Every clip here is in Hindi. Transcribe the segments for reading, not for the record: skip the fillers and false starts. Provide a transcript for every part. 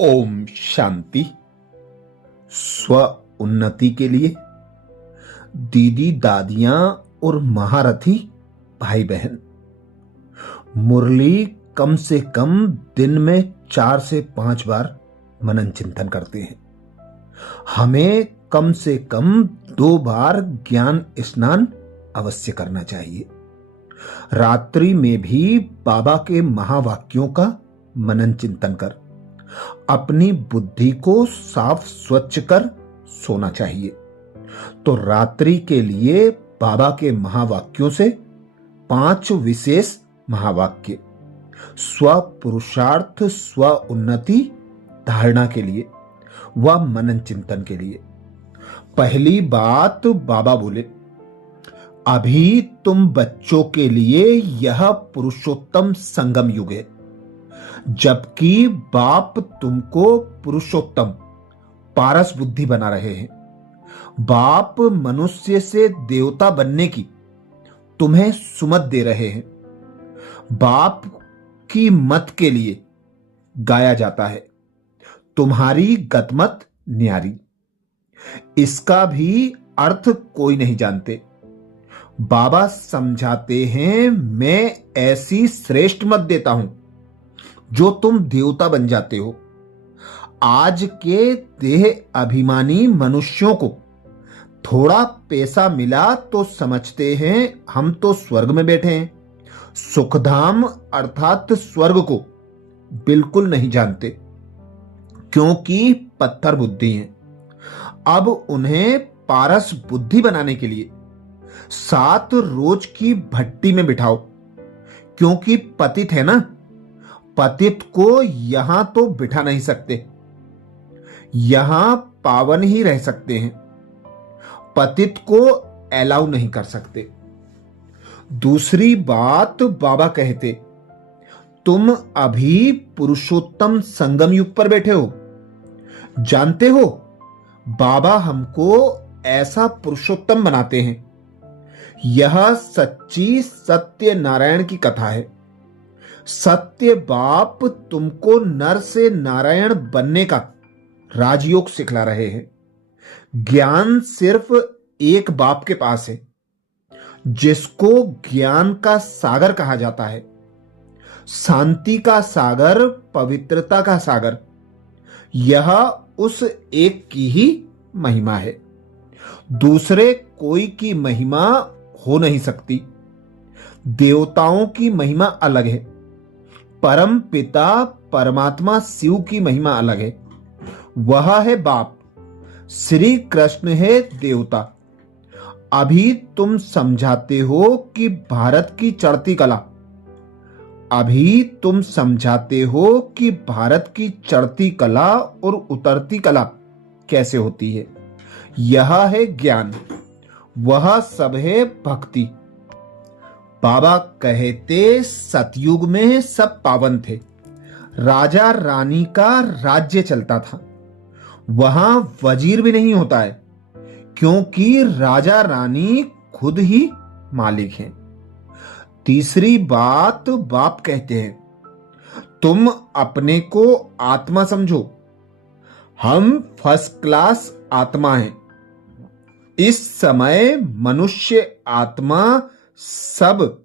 ओम शांति। स्व उन्नति के लिए दीदी दादियां और महारथी भाई बहन मुरली कम से कम दिन में 4 से 5 बार मनन चिंतन करते हैं। हमें कम से कम 2 बार ज्ञान स्नान अवश्य करना चाहिए। रात्रि में भी बाबा के महावाक्यों का मनन चिंतन कर अपनी बुद्धि को साफ स्वच्छ कर सोना चाहिए। तो रात्रि के लिए बाबा के महावाक्यों से 5 विशेष महावाक्य स्व पुरुषार्थ स्व उन्नति धारणा के लिए व मनन चिंतन के लिए। पहली बात बाबा बोले, अभी तुम बच्चों के लिए यह पुरुषोत्तम संगम युग है, जबकि बाप तुमको पुरुषोत्तम पारस बुद्धि बना रहे हैं। बाप मनुष्य से देवता बनने की तुम्हें सुमत दे रहे हैं। बाप की मत के लिए गाया जाता है, तुम्हारी गतमत न्यारी। इसका भी अर्थ कोई नहीं जानते। बाबा समझाते हैं, मैं ऐसी श्रेष्ठ मत देता हूं जो तुम देवता बन जाते हो। आज के देह अभिमानी मनुष्यों को थोड़ा पैसा मिला तो समझते हैं हम तो स्वर्ग में बैठे हैं। सुखधाम अर्थात स्वर्ग को बिल्कुल नहीं जानते, क्योंकि पत्थर बुद्धि है। अब उन्हें पारस बुद्धि बनाने के लिए 7 रोज की भट्टी में बिठाओ, क्योंकि पतित है ना, पतित को यहां तो बिठा नहीं सकते, यहां पावन ही रह सकते हैं, पतित को अलाउ नहीं कर सकते। दूसरी बात बाबा कहते, तुम अभी पुरुषोत्तम संगम युग पर बैठे हो। जानते हो बाबा हमको ऐसा पुरुषोत्तम बनाते हैं। यह सच्ची सत्य नारायण की कथा है। सत्य बाप तुमको नर से नारायण बनने का राजयोग सिखला रहे हैं। ज्ञान सिर्फ एक बाप के पास है, जिसको ज्ञान का सागर कहा जाता है। शांति का सागर, पवित्रता का सागर, यह उस एक की ही महिमा है। दूसरे कोई की महिमा हो नहीं सकती। देवताओं की महिमा अलग है, परम पिता परमात्मा शिव की महिमा अलग है, वह है बाप। श्री कृष्ण है देवता। अभी तुम समझाते हो कि भारत की चढ़ती कला, अभी तुम समझाते हो कि भारत की चढ़ती कला और उतरती कला कैसे होती है। यह है ज्ञान, वह सब है भक्ति। बाबा कहते, सतयुग में सब पावन थे। राजा रानी का राज्य चलता था। वहां वजीर भी नहीं होता है, क्योंकि राजा रानी खुद ही मालिक हैं। तीसरी बात बाप कहते हैं, तुम अपने को आत्मा समझो। हम फर्स्ट क्लास आत्मा हैं। इस समय मनुष्य आत्मा सब,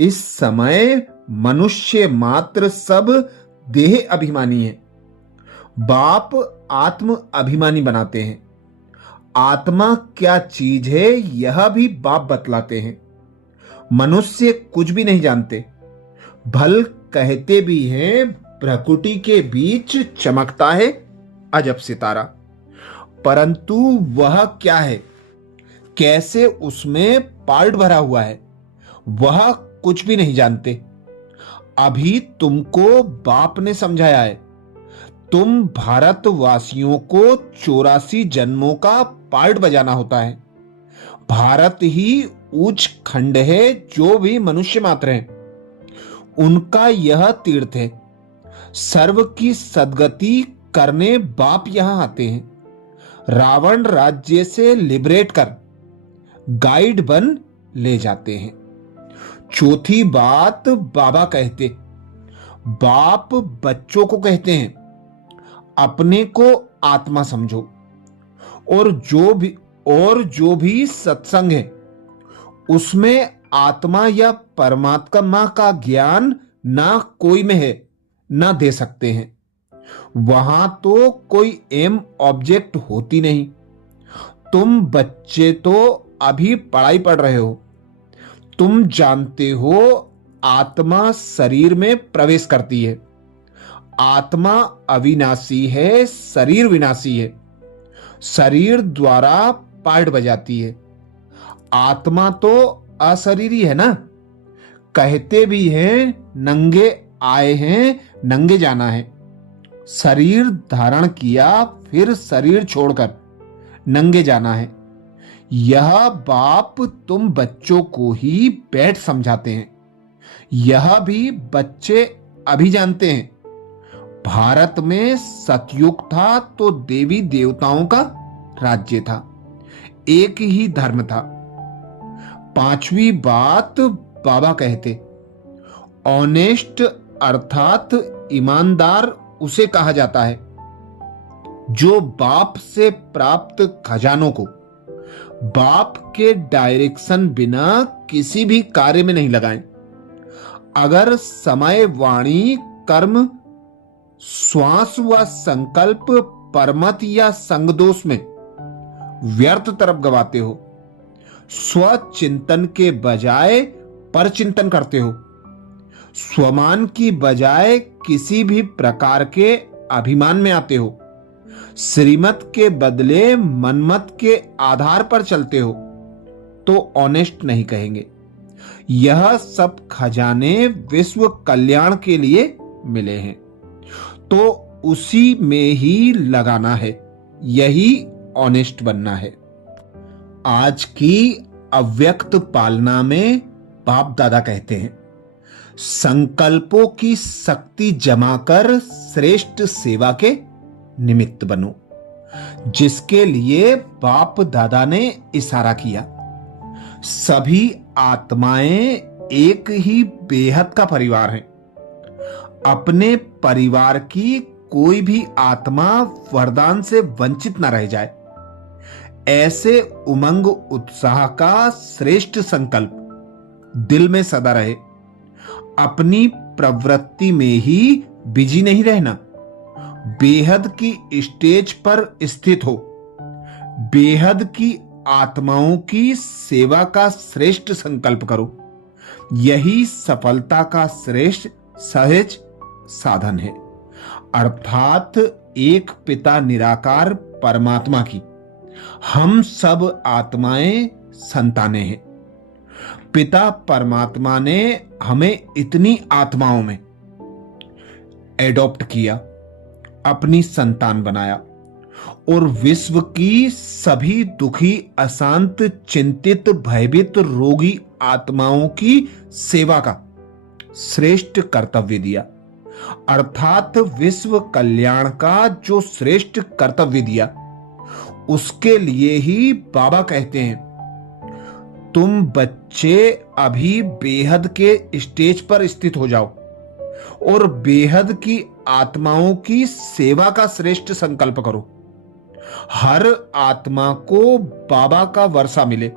इस समय मनुष्य मात्र सब देह अभिमानी है। बाप आत्म अभिमानी बनाते हैं। आत्मा क्या चीज है यह भी बाप बतलाते हैं। मनुष्य कुछ भी नहीं जानते। भल कहते भी हैं, प्रकृति के बीच चमकता है अजब सितारा, परंतु वह क्या है, कैसे उसमें पार्ट भरा हुआ है, वह कुछ भी नहीं जानते। अभी तुमको बाप ने समझाया है। तुम भारतवासियों को 84 जन्मों का पार्ट बजाना होता है। भारत ही उच्च खंड है। जो भी मनुष्य मात्र हैं, उनका यह तीर्थ है। सर्व की सदगति करने बाप यहां आते हैं। रावण राज्य से लिबरेट कर गाइड बन ले जाते हैं। चौथी बात बाबा कहते, बाप बच्चों को कहते हैं, अपने को आत्मा समझो, और जो भी सत्संग है उसमें आत्मा या परमात्मा का ज्ञान ना कोई में है ना दे सकते हैं। वहां तो कोई एम ऑब्जेक्ट होती नहीं। तुम बच्चे तो अभी पढ़ाई पढ़ रहे हो, तुम जानते हो आत्मा शरीर में प्रवेश करती है। आत्मा अविनाशी है, शरीर विनाशी है। शरीर द्वारा पार्ट बजाती है। आत्मा तो अशरीरी है ना। कहते भी हैं नंगे आए हैं नंगे जाना है। शरीर धारण किया फिर शरीर छोड़कर नंगे जाना है। यह बाप तुम बच्चों को ही बैठ समझाते हैं। यह भी बच्चे अभी जानते हैं। भारत में सतयुग था तो देवी देवताओं का राज्य था, एक ही धर्म था। पांचवी बात बाबा कहते, ऑनेस्ट अर्थात ईमानदार उसे कहा जाता है जो बाप से प्राप्त खजानों को बाप के डायरेक्शन बिना किसी भी कार्य में नहीं लगाएं। अगर समय, वाणी, कर्म, श्वास व संकल्प परमत या संगदोष में व्यर्थ तरफ गवाते हो, स्वचिंतन के बजाय परचिंतन करते हो, स्वमान की बजाय किसी भी प्रकार के अभिमान में आते हो, श्रीमत के बदले मनमत के आधार पर चलते हो, तो ऑनेस्ट नहीं कहेंगे। यह सब खजाने विश्व कल्याण के लिए मिले हैं, तो उसी में ही लगाना है। यही ऑनेस्ट बनना है। आज की अव्यक्त पालना में बाप दादा कहते हैं, संकल्पों की शक्ति जमाकर श्रेष्ठ सेवा के निमित्त बनो। जिसके लिए बाप दादा ने इशारा किया। सभी आत्माएं एक ही बेहद का परिवार हैं। अपने परिवार की कोई भी आत्मा वरदान से वंचित न रह जाए, ऐसे उमंग उत्साह का श्रेष्ठ संकल्प दिल में सदा रहे। अपनी प्रवृत्ति में ही बिजी नहीं रहना। बेहद की स्टेज पर स्थित हो। बेहद की आत्माओं की सेवा का श्रेष्ठ संकल्प करो। यही सफलता का श्रेष्ठ सहज साधन है। अर्थात एक पिता निराकार परमात्मा की हम सब आत्माएं संतानें हैं। पिता परमात्मा ने हमें इतनी आत्माओं में एडॉप्ट किया, अपनी संतान बनाया, और विश्व की सभी दुखी, अशांत, चिंतित, भयभीत, रोगी आत्माओं की सेवा का श्रेष्ठ कर्तव्य दिया। अर्थात विश्व कल्याण का जो श्रेष्ठ कर्तव्य दिया, उसके लिए ही बाबा कहते हैं, तुम बच्चे अभी बेहद के स्टेज पर स्थित हो जाओ और बेहद की आत्माओं की सेवा का श्रेष्ठ संकल्प करो। हर आत्मा को बाबा का वर्षा मिले।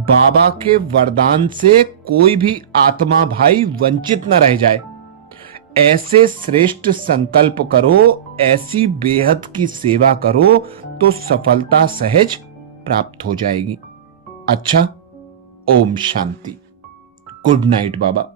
बाबा के वरदान से कोई भी आत्मा भाई वंचित न रह जाए। ऐसे श्रेष्ठ संकल्प करो, ऐसी बेहद की सेवा करो, तो सफलता सहज प्राप्त हो जाएगी। अच्छा, ओम शांति। गुड नाइट बाबा।